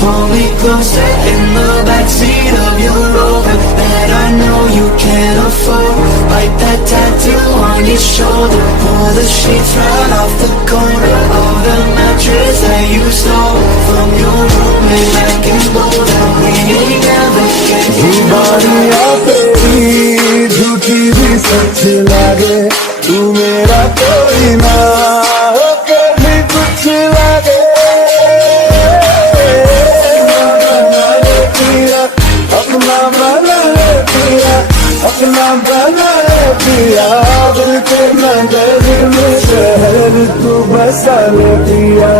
Pull me closer in the backseat of your Rover that I know you can't afford. Bite that tattoo on your shoulder. Pull the sheets right off the corner of the mattress that you stole from your roommate back in Boulder. We ain't never getting बारिया तेरी झूठी भी सच लागे, तू मेरा कोई ना होकर भी कुछ लागे। अपना बना ले पिया, अपना बना ले पिया, दिल के नगर में शहर तू बसा ले पिया।